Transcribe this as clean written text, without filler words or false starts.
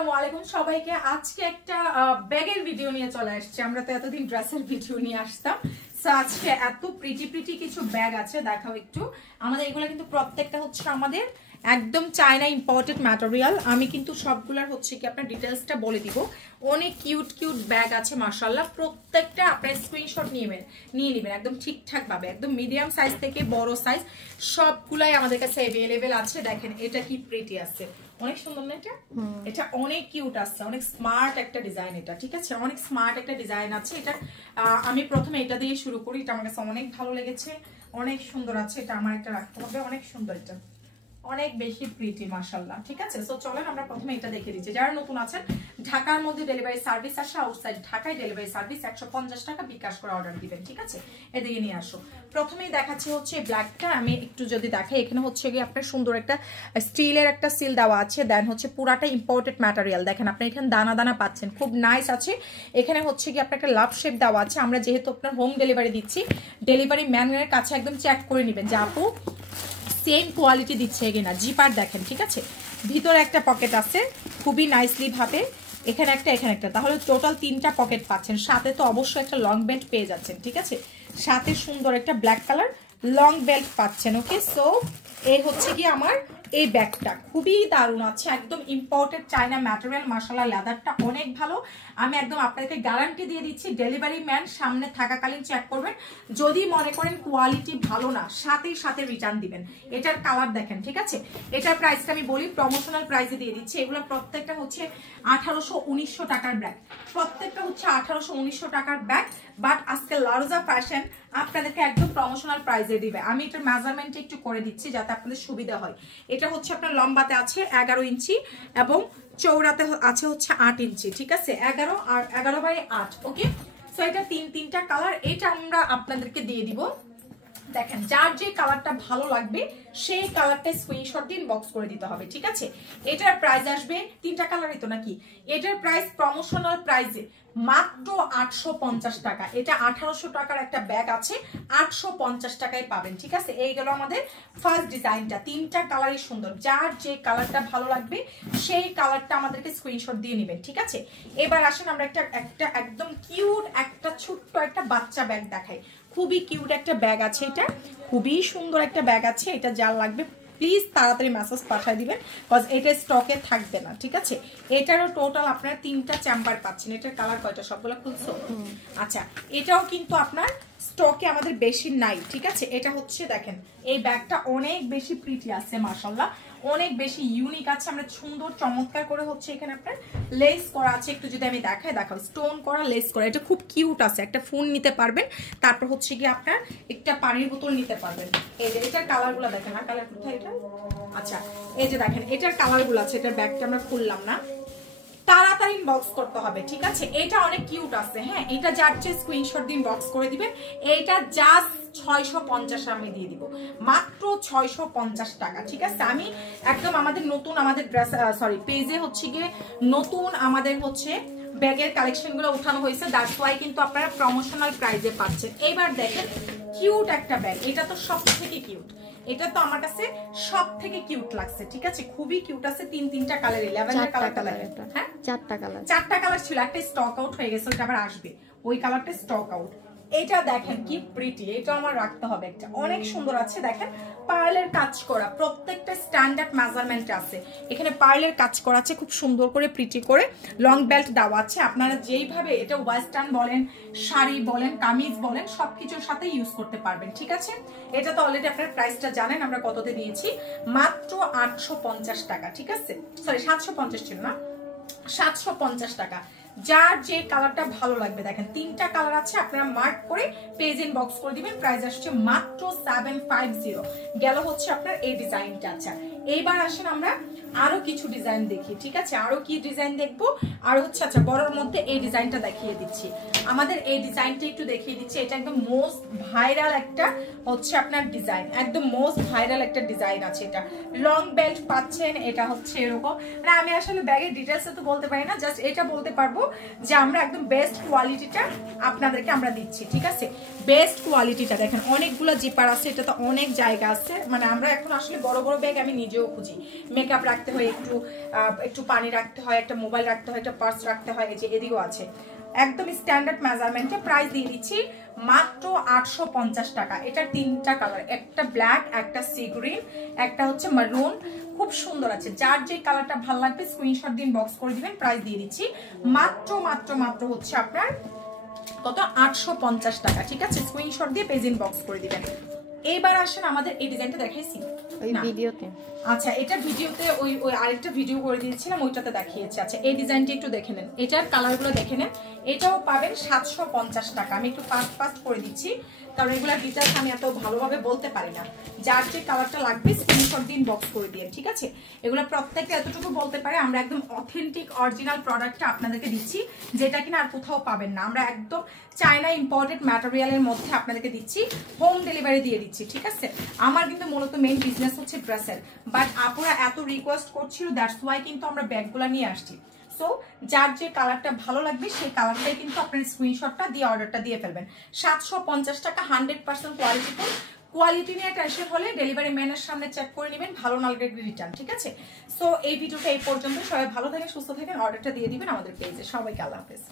আসসালামু আলাইকুম সবাইকে। আজকে একটা ব্যাগের ভিডিও নিয়ে চলে আসছে। আমরা তো এতদিন ড্রেসের ভিডিও নিয়ে আসতাম, সো আজকে এত প্রিটি কিছু ব্যাগ আছে, দেখাও একটু। আমাদের এগুলো কিন্তু প্রত্যেকটা হচ্ছে আমাদের একদম চায়না ইম্পোর্টেড ম্যাটেরিয়াল। আমি কিন্তু সবগুলোর হচ্ছে কি আপনার ডিটেলসটা বলে দিব। অনেক কিউট ব্যাগ আছে মাশাআল্লাহ। প্রত্যেকটা আপনার স্ক্রিনশট নিয়ে নেবেন একদম ঠিকঠাক ভাবে, একদম মিডিয়াম সাইজ থেকে বড় সাইজ সবগুলাই আমাদের কাছে অ্যাভেলেবেল আছে। দেখেন এটা কি প্রিটি আছে, অনেক সুন্দর না এটা? এটা অনেক কিউট আছে, অনেক স্মার্ট একটা ডিজাইন এটা, ঠিক আছে? অনেক স্মার্ট একটা ডিজাইন আছে এটা। আমি প্রথমে এটা দিয়ে শুরু করি, এটা আমার কাছে অনেক ভালো লেগেছে, অনেক সুন্দর আছে। এটা আমার একটা রাখতে হবে, অনেক সুন্দর, এটা অনেক বেশি প্রিটি মাশাআল্লাহ, ঠিক আছে? সো চলেন আমরা প্রথমে এটা দেখে দিচ্ছি। যারা নতুন আছেন, ঢাকার মধ্যে ডেলিভারি সার্ভিস আসে, আউটসাইড ঢাকায় ডেলিভারি সার্ভিস 150 টাকা বিকাশ করে অর্ডার দিবেন, ঠিক আছে? এদিকে নিয়ে আসো। প্রথমেই দেখাচ্ছি হচ্ছে ব্ল্যাকটা। আমি একটু যদি দেখাই, এখানে হচ্ছে গিয়ে আপনার সুন্দর একটা স্টিলের একটা সিল দেওয়া আছে, দেন হচ্ছে পুরাটা ইম্পোর্টেড ম্যাটেরিয়াল। দেখেন আপনি এখানে দানা দানা পাচ্ছেন, খুব নাইস আছে। এখানে হচ্ছে গিয়ে আপনার একটা লাভ শেপ দেওয়া আছে। আমরা যেহেতু আপনার হোম ডেলিভারি দিচ্ছি, ডেলিভারি ম্যানের কাছে একদম চেক করে নেবেন যে আপু সেম কোয়ালিটি দিচ্ছে কিনা। জিপার দেখেন, ঠিক আছে? ভিতরে একটা পকেট আছে খুবই নাইসলি ভাবে, এখানে একটা, তাহলে টোটাল 3টা পকেট পাচ্ছেন। সাথে তো অবশ্যই একটা লং বেল্ট পেয়ে যাচ্ছেন, ঠিক আছে? সাথে সুন্দর একটা ব্ল্যাক কালার লং বেল্ট পাচ্ছেন। ওকে, সো এই হচ্ছে কি আমার এই ব্যাগটা খুবই দারুণ আছে, একদম ইম্পোর্টেড চায়না ম্যাটেরিয়াল মাশাআল্লাহ। লেদারটা অনেক ভালো। আমি একদম আপনাদেরকে গ্যারান্টি দিয়ে দিচ্ছি, ডেলিভারি ম্যান সামনে থাকাকালীন চেক করবেন, যদি মনে করেন কোয়ালিটি ভালো না, সাথে রিটার্ন দিবেন। এটার কালার দেখেন, ঠিক আছে? এটার প্রাইসটা আমি বলি, প্রমোশনাল প্রাইসে দিয়ে দিচ্ছি। এগুলো প্রত্যেকটা হচ্ছে 1800-1900 টাকার ব্যাগ, প্রত্যেকটা হচ্ছে 1800-1900 টাকার ব্যাগ। বাট আজকে লারোজা ফ্যাশন আপনাদেরকে একদম প্রমোশনাল প্রাইসে দিবে। আমি এটার মেজারমেন্টটা একটু করে দিচ্ছি যাতে আপনাদের সুবিধা হয়। এটা হচ্ছে আপনার লম্বাতে আছে 11 ইঞ্চি এবং চৌড়াতে আছে হচ্ছে 8 ইঞ্চি, ঠিক আছে? 11 আর 11/8। ওকে, সো এটা তিনটা কালার। এটা আমরা আপনাদেরকে দিয়ে দিব। দেখেন যার যে কালারটা ভালো লাগবে সেই কালারটা স্ক্রিনশট দিয়ে ইনবক্স করে দিতে হবে, ঠিক আছে? এটার প্রাইস আসবে, 3টা কালারই তো নাকি? এটার প্রাইস প্রমোশনাল প্রাইসে মাত্র 850 টাকা। এটা 1800 টাকার একটা ব্যাগ আছে, 850 টাকায় পাবেন, ঠিক আছে? এই গেল আমাদের ফার্স্ট ডিজাইনটা। 3টা কালারই সুন্দর, যার যে কালারটা ভালো লাগবে সেই কালারটা আমাদেরকে স্ক্রিনশট দিয়ে নেবেন, ঠিক আছে? এবার আসেন আমরা একটা একদম কিউট একটা ছোট্ট একটা বাচ্চা ব্যাগ দেখাই। খুবই কিউট একটা ব্যাগ আছে, এটা খুবই সুন্দর একটা ব্যাগ আছে। এটা যার লাগবে প্লিজ তাড়াতাড়ি মেসেজ পাঠিয়ে দিবেন, বিকজ এটা স্টকে থাকবে না, ঠিক আছে? এটারও টোটাল আপনারা 3টা চেম্বার পাচ্ছেন। এটার কালার কয়টা, সবগুলো খুলছো? আচ্ছা, এটাও কিন্তু আপনার স্টকে আমাদের বেশি নাই, ঠিক আছে? এটা হচ্ছে দেখেন এই ব্যাগটা অনেক বেশি প্রিটি আছে মাশাআল্লাহ, অনেক বেশি ইউনিক আছে। আমরা সুন্দর চমৎকার করে হচ্ছে এখানে আপনার লেস করা আছে। একটু যদি আমি দেখাও, স্টোন করা লেস করা, এটা খুব কিউট আছে। একটা ফোন নিতে পারবেন, তারপর হচ্ছে কি আপনার একটা পানির বোতল নিতে পারবেন। এই যে এটার কালারগুলো দেখেন, আর কালার কোথায় এটা? আচ্ছা, এই যে দেখেন এটার কালারগুলো আছে। এটার ব্যাগটা আমরা খুললাম না, তাড়াতাড়ি ইনবক্স করতে হবে, ঠিক আছে? এটা অনেক কিউট আছে। হ্যাঁ, এটা যার চেয়ে স্ক্রিনশট দিয়ে ইনবক্স করে দিবেন। এইটা জাস্ট 650 আমি দিয়ে দিব, মাত্র 650 টাকা, ঠিক আছে? আমি একদম আমাদের নতুন আমাদের ড্রেস পেজে হচ্ছে গিয়ে নতুন আমাদের হচ্ছে ব্যাগের কালেকশন গুলো উঠানো হয়েছে, দ্যাটস ওয়াই কিন্তু আপনারা প্রমোশনাল প্রাইজে পাচ্ছেন। এবার দেখেন কিউট একটা ব্যাগ, এটা তো সব থেকে কিউট, এটা তো আমার কাছে সব থেকে কিউট লাগছে, ঠিক আছে? খুবই কিউট আছে। 3টা কালার, ল্যাভেন্ডার কালার, হ্যাঁ 4টা কালার ছিল, একটা স্টক আউট হয়ে গেছে, ওটা আবার আসবে, ওই কালারটা স্টক আউট। এটা দেখেন কি প্রিটি, এটা আমার রাখতে হবে একটা, অনেক সুন্দর আছে। দেখেন পার্লের কাজ করা, প্রত্যেকটা স্ট্যান্ডার্ড মেজারমেন্ট আছে। এখানে পার্লের কাজ করা আছে খুব সুন্দর করে, প্রিটি করে লং বেল্ট দেওয়া আছে। আপনারা যেইভাবে এটা ওয়েস্টার্ন বলেন, শাড়ি বলেন, কামিজ বলেন, সবকিছুর সাথে ইউজ করতে পারবেন, ঠিক আছে? এটা তো অলরেডি আপনার প্রাইসটা জানেন আমরা কততে দিয়েছি, মাত্র 850 টাকা, ঠিক আছে? সরি 750 ছিল না, 750 টাকা। যার যে কালারটা ভালো লাগবে, দেখেন 3টা কালার আছে, আপনারা মার্ক করে পেজ ইনবক্স করে দিবেন। প্রাইস আসছে মাত্র 750। গেল হচ্ছে আপনার এই ডিজাইনটা। আচ্ছা, এইবার আসেন আমরা আরো কিছু ডিজাইন দেখি, ঠিক আছে? আরো কি ডিজাইন দেখবো, আর হচ্ছে আচ্ছা বড়র মধ্যে এই ডিজাইনটা দেখিয়ে দিচ্ছি। আমাদের এই ডিজাইনটা একটু দেখিয়ে দিচ্ছি। এটা একদম মোস্ট ভাইরাল একটা হচ্ছে আপনার ডিজাইন, একদম মোস্ট ভাইরাল একটা ডিজাইন আছে। এটা লং বেল্ট পাচ্ছেন, এটা হচ্ছে এরকম। না আমি আসলে ব্যাগের ডিটেলস তো বলতে পারি না, জাস্ট এটা বলতে পারবো যে আমরা একদম বেস্ট কোয়ালিটিটা আপনাদেরকে আমরা দিচ্ছি, ঠিক আছে? বেস্ট কোয়ালিটিটা দেখেন, অনেকগুলো জিপার আছে, এটা তো অনেক জায়গা আছে। মানে আমরা এখন আসলে বড় বড় ব্যাগ আমি নিজেও খুঁজি, মেকআপ রাখি রাখতে হয়, একটু পানি রাখতে হয়, একটা মোবাইল রাখতে হয়, একটা পার্স রাখতে হয়। এই যে এদিকেও আছে, একদম স্ট্যান্ডার্ড মেজারমেন্টে। প্রাইস দিয়ে দিচ্ছি মাত্র 850 টাকা। এটার 3টা কালার, একটা ব্ল্যাক, একটা সি গ্রিন, একটা হচ্ছে মারুন। খুব সুন্দর আছে, যার যে কালারটা ভালো লাগবে স্ক্রিনশট দিন, বক্স করে দিবেন। প্রাইস দিয়ে দিচ্ছি মাত্র মাত্র মাত্র হচ্ছে আপনার কত, 850 টাকা। ঠিক আছে, স্ক্রিনশট দিয়ে পেজ ইনবক্স করে দিবেন। এইবার আসেন আমাদের এই ডিজাইনটা দেখাইছি ওই ভিডিওতে। আচ্ছা, এটা ভিডিওতে ওই আরেকটা ভিডিও করে দিয়েছিলাম, ওইটাতে দেখিয়েছি। আচ্ছা, এই ডিজাইনটি একটু দেখে নেন, এটার কালারগুলো দেখে নেন। এটাও পাবেন 750 টাকা। আমি একটু ফাস্ট করে দিচ্ছি, কারণ এগুলোর ডিটেইলস আমি এত ভালোভাবে বলতে পারি না। যার যে কালারটা লাগবে স্ক্রিনশট দিন, বক্স করে দিন। ঠিক আছে, এগুলো প্রত্যেকটা এতটুকু বলতে পারে আমরা একদম অথেন্টিক অরিজিনাল প্রোডাক্টটা আপনাদেরকে দিচ্ছি, যেটা কিনা আর কোথাও পাবেন না। আমরা একদম চায়না ইম্পোর্টেড ম্যাটেরিয়ালের মধ্যে আপনাদেরকে দিচ্ছি, হোম ডেলিভারি দিয়ে দিচ্ছি। ঠিক আছে, আমার কিন্তু মূলত মেইন বিজনেস হচ্ছে ড্রেসের, বাট আপুরা এত রিকোয়েস্ট করছিল, দ্যাটস ওয়াই কিন্তু আমরা ব্যাগগুলো নিয়ে আসছি। সো যার যে কালারটা ভালো লাগবে সেই কালারটাই কিন্তু আপনার স্ক্রিনশটটা দিয়ে অর্ডারটা দিয়ে ফেলবেন। 750 টাকা, 100% কোয়ালিটিফুল। কোয়ালিটি নিয়ে টেনশন হলে ডেলিভারি ম্যানের সামনে চেক করে নেবেন, ভালো না লাগলে রিটার্ন। ঠিক আছে, সো এই ভিডিওটা এই পর্যন্ত। সবাই ভালো থাকেন, সুস্থ থাকেন, অর্ডারটা দিয়ে দিবেন আমাদের পেজে। সবাইকে আল্লাহ হাফেজ।